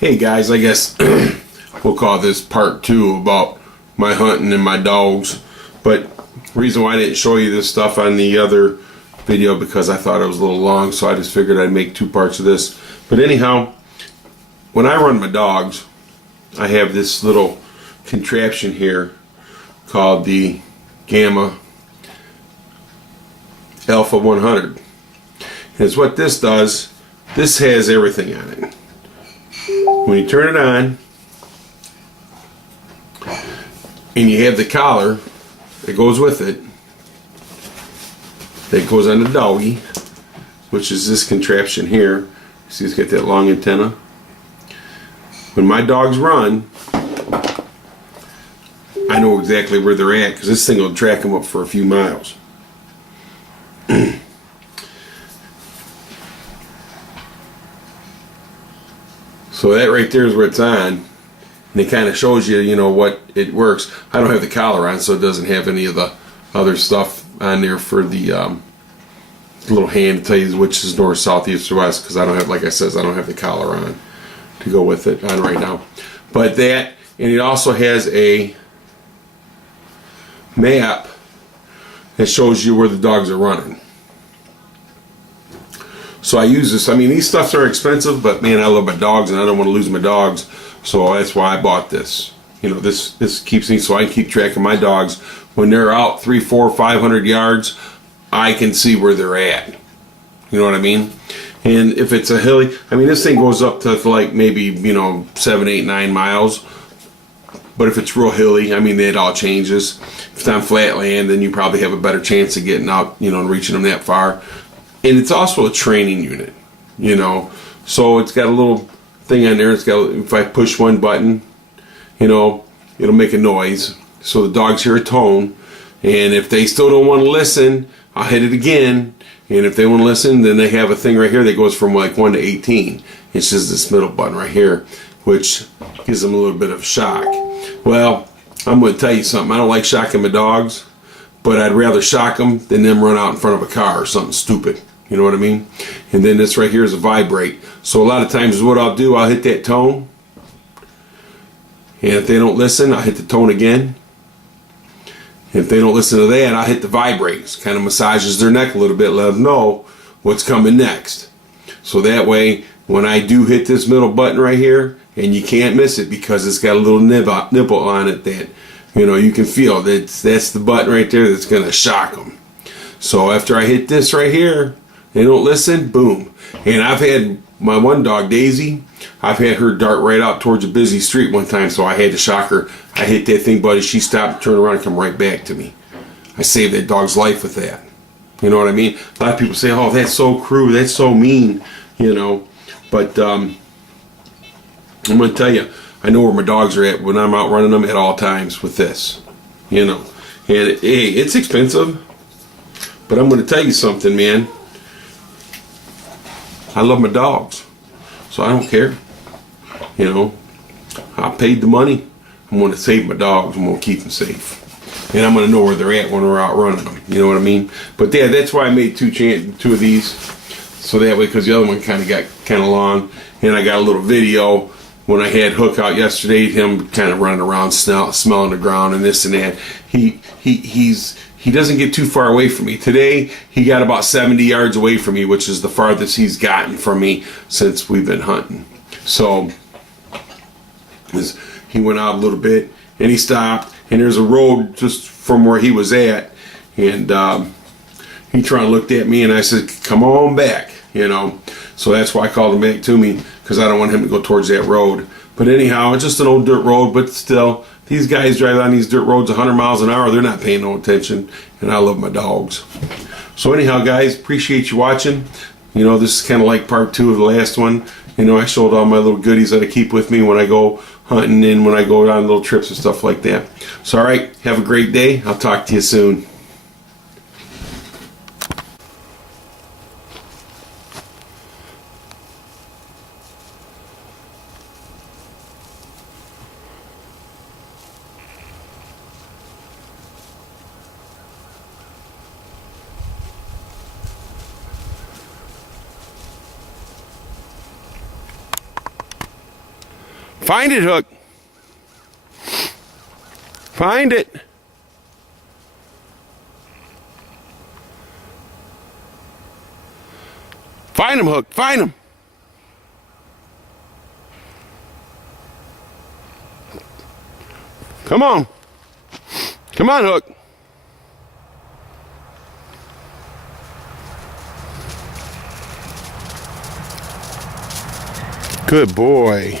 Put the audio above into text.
Hey guys, I guess we'll call this part 2 about my hunting and my dogs. But the reason why I didn't show you this stuff on the other video because I thought it was a little long, so I just figured I'd make 2 parts of this. But anyhow, when I run my dogs, I have this little contraption here called the Gamma Alpha 100. And it's what this does. This has everything on it. When you turn it on and you have the collar that goes with it, that goes on the doggy, which is this contraption here. See, it's got that long antenna. When my dogs run, I know exactly where they're at because this thing will track them up for a few miles. So that right there is where it's on, and it kind of shows you, you know, what it works. I don't have the collar on, so it doesn't have any of the other stuff on there for the little hand to tell you which is north, south, east, or west, because I don't have, like I said, I don't have the collar on to go with it on right now. But that, and it also has a map that shows you where the dogs are running. So I use this. I mean, these stuffs are expensive, but man, I love my dogs and I don't want to lose my dogs. So that's why I bought this. You know, this keeps me, so I can keep track of my dogs. When they're out 300, 400, 500 yards, I can see where they're at. You know what I mean? And if it's a hilly, I mean, this thing goes up to like maybe, you know, 7, 8, 9 miles. But if it's real hilly, I mean, it all changes. If it's on flat land, then you probably have a better chance of getting out, you know, and reaching them that far. And it's also a training unit, you know. So it's got a little thing on there. It's got, if I push one button, you know, it'll make a noise. So the dogs hear a tone. And if they still don't want to listen, I'll hit it again. And if they want to listen, then they have a thing right here that goes from like 1 to 18. It's just this middle button right here, which gives them a little bit of shock. Well, I'm going to tell you something. I don't like shocking my dogs, but I'd rather shock them than them run out in front of a car or something stupid. You know what I mean? And then this right here is a vibrate. So a lot of times what I'll do, I'll hit that tone. And if they don't listen, I'll hit the tone again. And if they don't listen to that, I'll hit the vibrates. Kind of massages their neck a little bit, let them know what's coming next. So that way, when I do hit this middle button right here, and you can't miss it because it's got a little nipple on it that, you know, you can feel that's the button right there that's going to shock them. So after I hit this right here, they don't listen, boom. And I've had my one dog, Daisy, I've had her dart right out towards a busy street one time, so I had to shock her. I hit that thing, buddy. She stopped, turned around, and come right back to me. I saved that dog's life with that. You know what I mean? A lot of people say, oh, that's so cruel, that's so mean, you know. But I'm going to tell you, I know where my dogs are at when I'm out running them at all times with this, you know. And hey, it's expensive, but I'm going to tell you something, man. I love my dogs, so I don't care. You know, I paid the money. I'm going to save my dogs. I'm going to keep them safe, and I'm going to know where they're at when we're out running them. You know what I mean? But yeah, that's why I made two of these, so that way, because the other one kind of got kind of long, and I got a little video when I had Hook out yesterday, him kind of running around, smelling the ground and this and that. He doesn't get too far away from me. Today, he got about 70 yards away from me, which is the farthest he's gotten from me since we've been hunting. So, he went out a little bit, and he stopped, and there's a road just from where he was at, and he trying to look at me, and I said, come on back, you know. So that's why I called him back to me, because I don't want him to go towards that road. But anyhow, it's just an old dirt road, but still, these guys drive on these dirt roads 100 miles an hour. They're not paying no attention, and I love my dogs. So anyhow, guys, appreciate you watching. You know, this is kind of like part 2 of the last one. You know, I showed all my little goodies that I keep with me when I go hunting and when I go on little trips and stuff like that. So, all right, have a great day. I'll talk to you soon. Find it, Hook. Find it. Find him, Hook. Find him. Come on. Come on, Hook. Good boy.